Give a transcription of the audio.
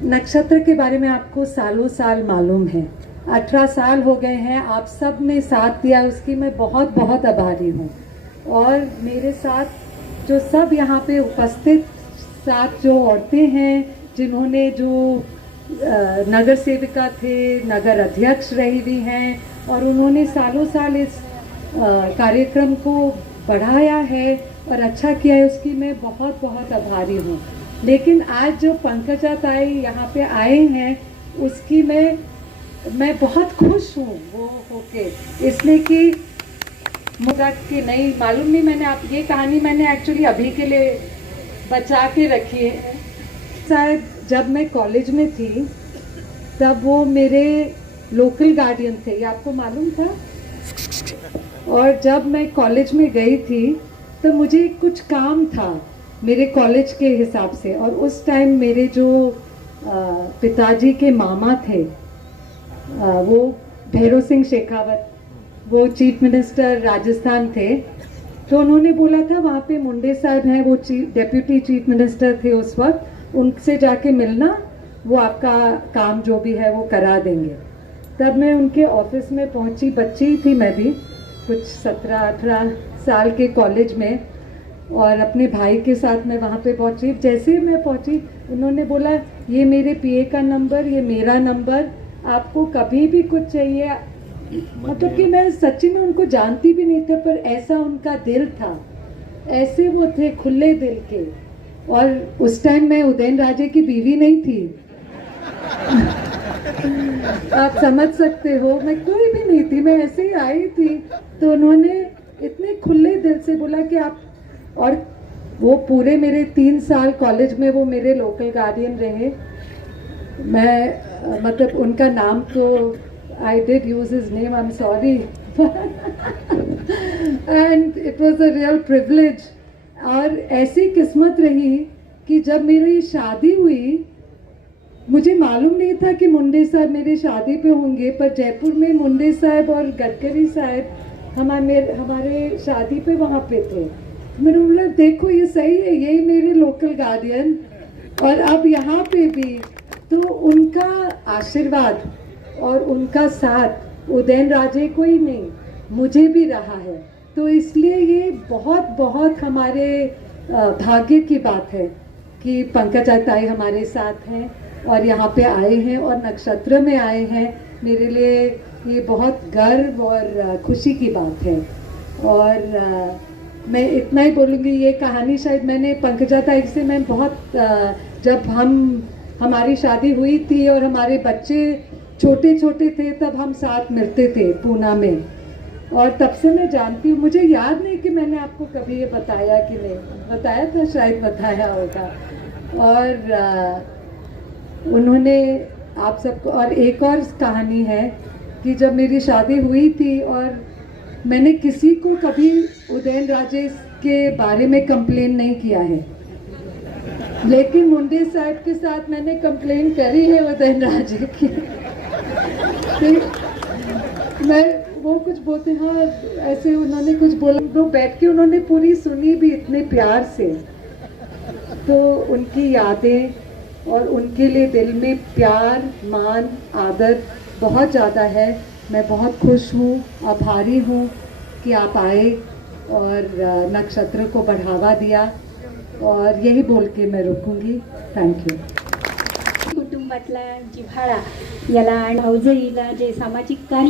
नक्षत्र के बारे में आपको सालों साल मालूम है। 18 साल हो गए हैं, आप सब ने साथ दिया, उसकी मैं बहुत बहुत आभारी हूँ। और मेरे साथ जो सब यहाँ पे उपस्थित साथ जो औरतें हैं, जिन्होंने जो नगर सेविका थे, नगर अध्यक्ष रही हुई हैं, और उन्होंने सालों साल इस कार्यक्रम को बढ़ाया है और अच्छा किया है, उसकी मैं बहुत बहुत आभारी हूँ। लेकिन आज जो पंकजा ताई यहाँ पे आए हैं, उसकी मैं बहुत खुश हूँ वो होके, इसलिए कि मुझे कि नहीं मालूम नहीं, मैंने आप ये कहानी मैंने एक्चुअली अभी के लिए बचा के रखी है। शायद जब मैं कॉलेज में थी तब वो मेरे लोकल गार्डियन थे, ये आपको मालूम था। और जब मैं कॉलेज में गई थी तो मुझे कुछ काम था मेरे कॉलेज के हिसाब से, और उस टाइम मेरे जो पिताजी के मामा थे, वो भैरव सिंह शेखावत, वो चीफ मिनिस्टर राजस्थान थे। तो उन्होंने बोला था वहाँ पे मुंडे साहब हैं, वो डेप्यूटी चीफ मिनिस्टर थे उस वक्त, उनसे जाके मिलना, वो आपका काम जो भी है वो करा देंगे। तब मैं उनके ऑफिस में पहुँची, बच्ची ही थी मैं भी, कुछ 17-18 साल के कॉलेज में, और अपने भाई के साथ मैं वहाँ पे पहुँची। जैसे ही मैं पहुँची, उन्होंने बोला ये मेरे पीए का नंबर, ये मेरा नंबर, आपको कभी भी कुछ चाहिए। मतलब कि मैं सच्ची में उनको जानती भी नहीं था, पर ऐसा उनका दिल था, ऐसे वो थे खुले दिल के। और उस टाइम मैं उदयन राजे की बीवी नहीं थी आप समझ सकते हो, मैं कोई भी नहीं थी, मैं ऐसे ही आई थी। तो उन्होंने इतने खुले दिल से बोला कि आप, और वो पूरे मेरे 3 साल कॉलेज में वो मेरे लोकल गार्डियन रहे। मैं मतलब उनका नाम तो I did use his name, I am sorry, and it was a real privilege. और ऐसी किस्मत रही कि जब मेरी शादी हुई, मुझे मालूम नहीं था कि मुंडे साहब मेरे शादी पे होंगे, पर जयपुर में मुंडे साहब और गडकरी साहब हमारे शादी पे वहाँ पे थे। मैंने बोला देखो ये सही है, यही मेरे लोकल गार्डियन, और अब यहाँ पे भी। तो उनका आशीर्वाद और उनका साथ उदयन राजे को ही नहीं, मुझे भी रहा है। तो इसलिए ये बहुत बहुत हमारे भाग्य की बात है कि पंकजा ताई हमारे साथ हैं और यहाँ पे आए हैं और नक्षत्र में आए हैं। मेरे लिए ये बहुत गर्व और खुशी की बात है। और मैं इतना ही बोलूँगी, ये कहानी शायद मैंने पंकजा ताई से मैं बहुत जब हमारी शादी हुई थी और हमारे बच्चे छोटे छोटे थे, तब हम साथ मिलते थे पूना में, और तब से मैं जानती हूँ। मुझे याद नहीं कि मैंने आपको कभी ये बताया कि नहीं, बताया था, शायद बताया होगा। और उन्होंने आप सबको, और एक और कहानी है कि जब मेरी शादी हुई थी और मैंने किसी को कभी उदयन राजे के बारे में कंप्लेन नहीं किया है, लेकिन मुंडे साहब के साथ मैंने कंप्लेन करी है उदयन राजे की। मैं वो कुछ बोलते, हाँ ऐसे उन्होंने कुछ बोला, तो बैठ के उन्होंने पूरी सुनी भी इतने प्यार से। तो उनकी यादें और उनके लिए दिल में प्यार, मान, आदर बहुत ज़्यादा है। मैं बहुत खुश हूँ, आभारी हूँ कि आप आए और नक्षत्र को बढ़ावा दिया, और यही बोल के मैं रुकूंगी। Thank you. कुटुंबातला जिव्हाळा याला भाऊजाईला जे सामाजिक कार्य